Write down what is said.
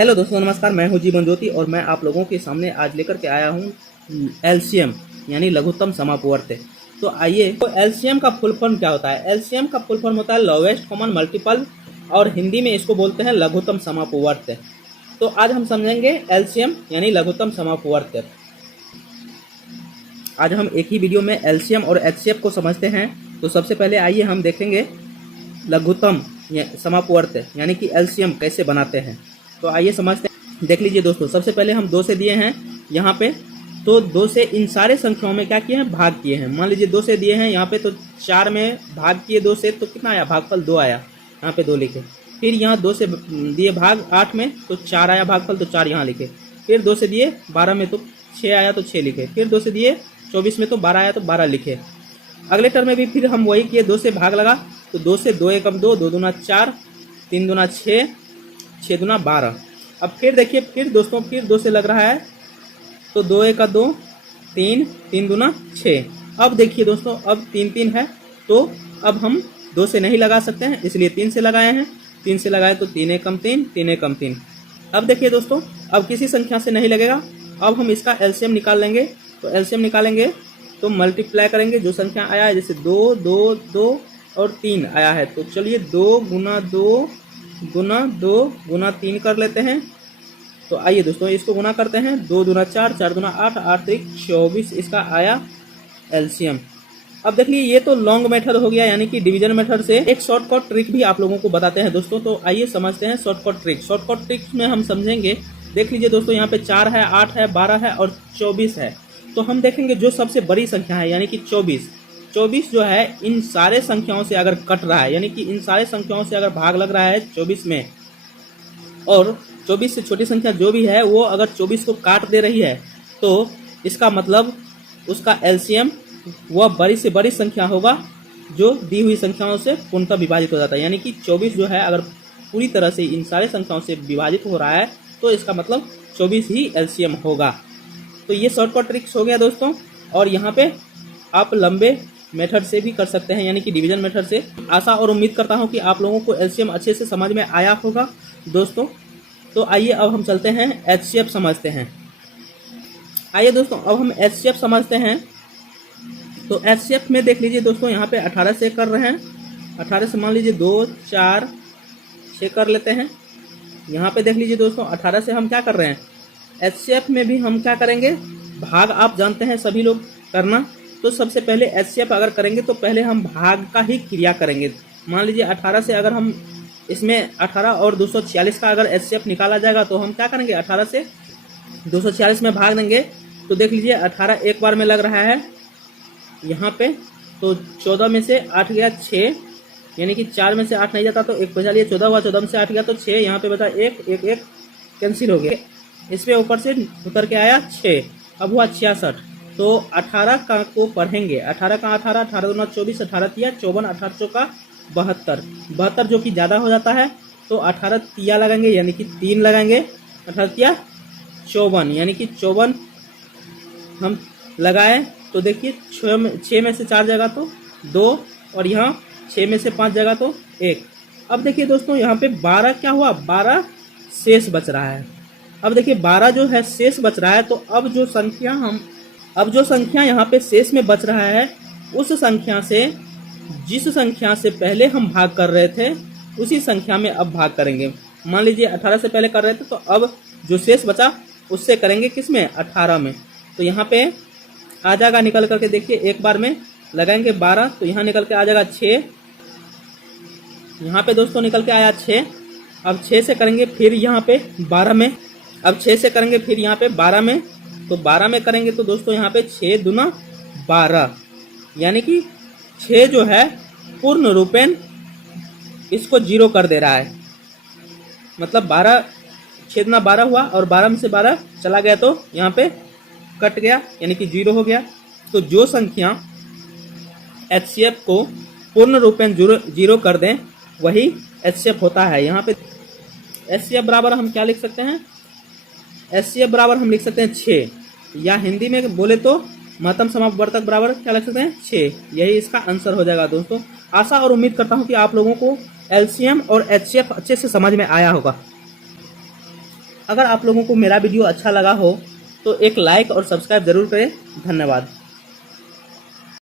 Hello दोस्तों, नमस्कार। मैं हूं जीवन ज्योति और मैं आप लोगों के सामने आज लेकर के आया हूं एलसीएम यानी लघुत्तम समापवर्त। तो आइए, तो एलसीएम का फुल फॉर्म क्या होता है? एलसीएम का फुल फॉर्म होता है लोवेस्ट कॉमन मल्टीपल और हिंदी में इसको बोलते हैं लघुत्तम समापवर्त। तो आज हम समझेंगे एलसीएम यानी लघुत्तम समापवर्त। आज हम एक ही वीडियो में एलसीएम और एचसीएफ को समझते हैं। तो सबसे पहले आइए हम देखेंगे लघुत्तम समापवर्त यानी कि एलसीएम कैसे बनाते हैं। तो आइए समझते हैं। देख लीजिए दोस्तों, सबसे पहले हम 2 से दिए हैं यहाँ पे, तो 2 से इन सारे संख्याओं में क्या किए हैं? भाग किए हैं। मान लीजिए 2 से दिए हैं यहाँ पे, तो 4 में भाग किए 2 से, तो कितना आया? भागफल 2 आया, यहाँ पे 2 लिखे। फिर यहाँ 2 से दिए भाग 8 में, तो 4 आया भागफल, तो 4 यहाँ लिखे। फिर 2 से दिए 12 में, तो 6 आया, तो 6 लिखे। फिर 2 से दिए 24 में, तो 12 आया, तो 12 लिखे। अगले टर्म में भी फिर हम वही किए, 2 से भाग लगा, तो 2 से 2 एकम 2, 2 दूना 4, 3 दूना 6, 6 दूना 12। अब फिर देखिए, फिर दोस्तों फिर 2 से लग रहा है, तो 2 एका 2, 3, 3 दूना 6। अब देखिए दोस्तों, अब 3 3 है, तो अब हम 2 से नहीं लगा सकते हैं, इसलिए 3 से लगाए हैं। 3 से लगाए तो 3 एकम 3, 3 एकम 3। अब देखिए दोस्तों, अब किसी संख्या से नहीं लगेगा। अब हम इसका एलसीएम निकाल लेंगे। तो एलसीएम निकालेंगे तो मल्टीप्लाई करेंगे जो संख्या आया है, जैसे 2 2 2 और 3 आया है, तो चलिए 2 गुना 2 गुना 2 गुना 3 कर लेते हैं। तो आइए दोस्तों इसको गुना करते हैं। 2 दूना 4, 4 दूना 8, 8 त्रिक 24 इसका आया एलसीएम। अब देख लीजिए, ये तो लॉन्ग मेथड हो गया यानी कि डिवीजन मेथड से। एक शॉर्टकट ट्रिक भी आप लोगों को बताते हैं दोस्तों। तो आइए समझते हैं शॉर्टकट ट्रिक। शॉर्टकट ट्रिक में हम समझेंगे, देख लीजिए दोस्तों, यहाँ पे 4 है, 8 है, 12 है और 24 है। तो हम देखेंगे जो सबसे बड़ी संख्या है यानी कि 24 जो है इन सारे संख्याओं से अगर कट रहा है, यानी कि इन सारे संख्याओं से अगर भाग लग रहा है 24 में, और 24 से छोटी संख्या जो भी है वो अगर 24 को काट दे रही है, तो इसका मतलब उसका एलसीएम वह बड़ी से बड़ी संख्या होगा जो दी हुई संख्याओं से पूर्णतः विभाजित हो जाता है। यानी कि 24 जो है अगर पूरी तरह से इन सारे संख्याओं से विभाजित हो रहा है, तो इसका मतलब 24 ही एलसीएम होगा। तो ये शॉर्टकट ट्रिक्स हो गया दोस्तों। और यहाँ पे आप लंबे मेथड से भी कर सकते हैं, यानी कि डिवीजन मेथड से। आशा और उम्मीद करता हूँ कि आप लोगों को एलसीएम अच्छे से समझ में आया होगा दोस्तों। तो आइए अब हम चलते हैं एचसीएफ समझते हैं। आइए दोस्तों, अब हम एचसीएफ समझते हैं। तो एचसीएफ में देख लीजिए दोस्तों, यहाँ पे 18 से कर रहे हैं। 18 से मान लीजिए 2 4 6 कर लेते हैं। यहाँ पे देख लीजिए दोस्तों, 18 से हम क्या कर रहे हैं? एचसीएफ में भी हम क्या करेंगे? भाग आप जानते हैं सभी लोग करना। तो सबसे पहले एचसीएफ अगर करेंगे तो पहले हम भाग का ही क्रिया करेंगे। मान लीजिए 18 से अगर हम इसमें 18 और 246 का अगर एचसीएफ निकाला जाएगा, तो हम क्या करेंगे? 18 से 246 में भाग देंगे। तो देख लीजिए 18 एक बार में लग रहा है यहाँ पे, तो 14 में से 8 गया 6, यानी कि 4 में से 8 नहीं जाता, तो एक बचा लिया, 14 हुआ, 14 में से 8 गया तो 6, यहाँ पे बचा 1 1 1 कैंसिल हो गया। इसमें ऊपर से उतर के आया 6, अब हुआ 66। तो 18 का को पढ़ेंगे, 18 का 18, 18 दूना 24, 18 तिया 54, 18 चौका 72, 72 जो कि ज़्यादा हो जाता है, तो 18 तिया लगाएंगे यानी कि 3 लगाएंगे, 18 तिया 54 यानी कि 54 हम लगाए। तो देखिए 6 में से 4 जगह तो 2, और यहाँ 6 में से 5 जगह तो 1। अब देखिए दोस्तों, यहाँ पे 12 क्या हुआ? 12 शेष बच रहा है। अब देखिए 12 जो है शेष बच रहा है, तो अब जो संख्या यहाँ पे शेष में बच रहा है, उस संख्या से जिस संख्या से पहले हम भाग कर रहे थे उसी संख्या में अब भाग करेंगे। मान लीजिए 18 से पहले कर रहे थे, तो अब जो शेष बचा उससे करेंगे किसमें? 18 में। तो यहाँ पे आ जाएगा निकल करके, देखिए एक बार में लगाएंगे 12, तो यहाँ निकल के आ जाएगा 6। यहाँ पे दोस्तों निकल के आया 6। अब 6 से करेंगे फिर यहाँ पे 12 में, अब 6 से करेंगे फिर यहाँ पे 12 में, तो 12 में करेंगे तो दोस्तों यहाँ पे 6 दूना 12, यानी कि 6 जो है पूर्ण रूपेण इसको 0 कर दे रहा है। मतलब 12 6 दूना 12 हुआ, और 12 में से 12 चला गया तो यहाँ पे कट गया, यानी कि 0 हो गया। तो जो संख्या एचसीएफ को पूर्ण रूपेण 0 कर दें वही एचसीएफ होता है। यहाँ पे एचसीएफ बराबर हम क्या लिख सकते हैं? एचसीएफ बराबर हम लिख सकते हैं 6, या हिंदी में बोले तो महत्तम समापवर्तक बराबर क्या लिख सकते हैं? 6। यही इसका आंसर हो जाएगा दोस्तों। आशा और उम्मीद करता हूँ कि आप लोगों को एलसीएम और एचसीएफ अच्छे से समझ में आया होगा। अगर आप लोगों को मेरा वीडियो अच्छा लगा हो तो एक लाइक और सब्सक्राइब जरूर करें। धन्यवाद।